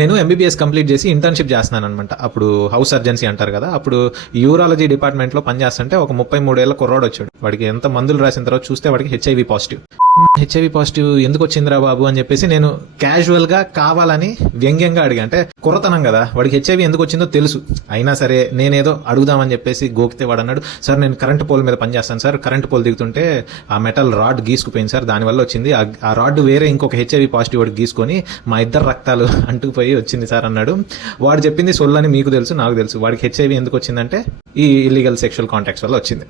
నేను MBBS complete చేసి internship చేస్తున్నాను అనమాట. అప్పుడు హౌస్ సర్జన్సీ అంటారు కదా, అప్పుడు యూరాలజీ డిపార్ట్మెంట్లో పనిచేస్తుంటే ఒక 33 ఏళ్ల కుర్రాడు వచ్చాడు. వాడికి ఎంత మందులు రాసిన తర్వాత చూస్తే వాడికి హెచ్ఐవి పాజిటివ్ ఎందుకు వచ్చిందిరా బాబు అని చెప్పేసి నేను క్యాజువల్ గా కావాలని వ్యంగ్యంగా అడిగా. అంటే కుర్రతనం కదా, వాడికి హెచ్ఐవి ఎందుకు వచ్చిందో తెలుసు, అయినా సరే నేనేదో అడుగుదామని చెప్పేసి గోకితే వాడు అన్నాడు, సార్ నేను కరెంట్ పోల్ మీద పనిచేస్తాను సార్, కరెంట్ పోల్ దిగుతుంటే ఆ మెటల్ రాడ్ గీసుకుపోయింది సార్, దానివల్ల వచ్చింది, ఆ రాడ్ వేరే ఇంకొక హెచ్ఐవి పాజిటివ్ వాడికి గీసుకొని మా ఇద్దరు రక్తాలు అంటుకుపోయి వచ్చింది సార్ అన్నాడు. వాడు చెప్పింది సొల్లని మీకు తెలుసు, నాకు తెలుసు. వాడికి హెచ్ఐవి ఎందుకు వచ్చిందంటే ఈ ఇల్లీగల్ సెక్షువల్ కాంటాక్ట్స్ వల్ల వచ్చింది.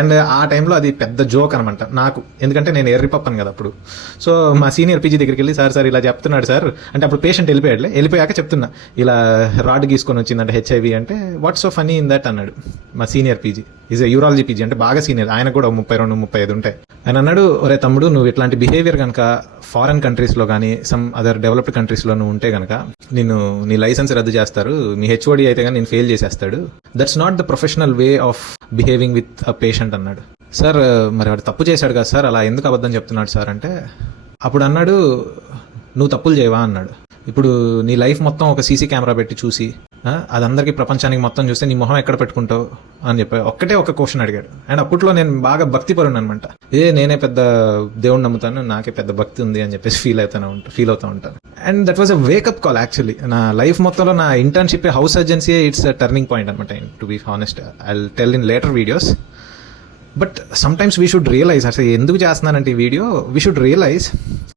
అండ్ ఆ టైంలో అది పెద్ద జోక్ అనమాట నాకు, ఎందుకంటే నేను ఎర్రిపప్పను కదా అప్పుడు. సో మా సీనియర్ పీజీ దగ్గరికి వెళ్ళి సార్ ఇలా చెప్తున్నాడు సార్ అంటే, అప్పుడు పేషెంట్ వెళ్ళిపోయాక చెప్తున్నా ఇలా రాడ్ గీసుకొని వచ్చిందంటే హెచ్ఐవి అంటే, what's so funny in that అన్నాడు మా senior PG. Is a urology PG, అంటే బాగా సీనియర్, ఆయన కూడా 32-35 ఉంటాయి. ఆయన అన్నాడు, ఒరే తమ్ముడు నువ్వు ఇట్లాంటి బిహేవియర్ కనుక ఫారెన్ కంట్రీస్లో కానీ సమ్ అదర్ డెవలప్డ్ కంట్రీస్లో నువ్వు ఉంటే కనుక నీ లైసెన్స్ రద్దు చేస్తారు, మీ హెచ్ఓడి అయితే కానీ నేను ఫెయిల్ చేసేస్తాడు, that's not the professional way of behaving with a patient అన్నాడు. సార్ మరి వాడు తప్పు చేశాడు కదా సార్, అలా ఎందుకు అబద్ధం చెప్తున్నాడు సార్ అంటే, అప్పుడు అన్నాడు, నువ్వు తప్పులు చేయవా అన్నాడు. ఇప్పుడు నీ లైఫ్ మొత్తం ఒక సీసీ కెమెరా పెట్టి చూసి అది అందరికీ ప్రపంచానికి మొత్తం చూస్తే నీ మొహం ఎక్కడ పెట్టుకుంటావు అని చెప్పి ఒక్కటే ఒక క్వశ్చన్ అడిగాడు. అండ్ అప్పట్లో నేను బాగా భక్తి పరుడు అనమాట. నేనే పెద్ద దేవుణ్ణి నమ్ముతాను, నాకే పెద్ద భక్తి ఉంది అని చెప్పేసి ఫీల్ అవుతూ ఉంటాను. And that was a wake up call actually. నా లైఫ్ మొత్తంలో నా internship house surgeoncy it's a turning point అనమాట. To be honest I will tell in later videos. But sometimes we should realise, అసలు ఎందుకు చేస్తున్నానంటే ఈ video, we should realise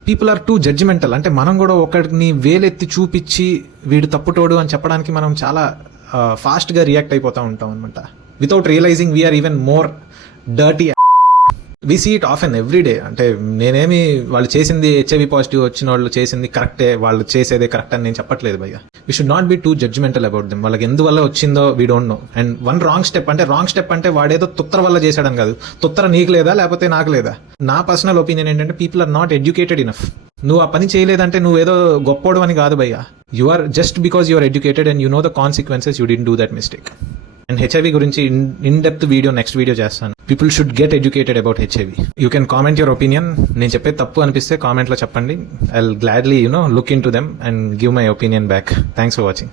people are too judgemental. అంటే మనం కూడా ఒకరిని వేలెత్తి చూపించి వీడు తప్పుటోడు అని చెప్పడానికి మనం చాలా ఫాస్ట్గా రియాక్ట్ అయిపోతూ ఉంటాం అనమాట. Without realising we are even more dirty. We see it often every day. అంటే నేనేమి వాళ్ళు చేసింది హెచ్ఐవి పాజిటివ్ వచ్చిన వాళ్ళు చేసింది కరెక్టే, వాళ్ళు చేసేదే కరెక్ట్ అని నేను చెప్పట్లేదు భయ్య. We should not be two judgemental about them. వాళ్ళకి ఎందువల్ల వచ్చిందో we don't know. And one wrong step అంటే వాడేదో తుత్తర వల్ల చేశాడని కాదు. తుత్తర నీకు లేదా లేకపోతే నాకు లేదా. నా పర్సనల్ ఒపీనియన్ ఏంటంటే people are not educated enough. నువ్వు ఆ పని చేయలేదంటే నువ్వేదో గొప్పోడు అని కాదు భయ్య. You are just because you are educated and you know the consequences, you didn't do that mistake. And HIV గురించి in depth video next video చేస్తాను. People should get educated about HIV. You can comment your opinion. నేను చెప్పేది తప్పు అనిపిస్తే కామెంట్లో చెప్పండి. I will gladly look in to them and give my opinion back. Thanks for watching.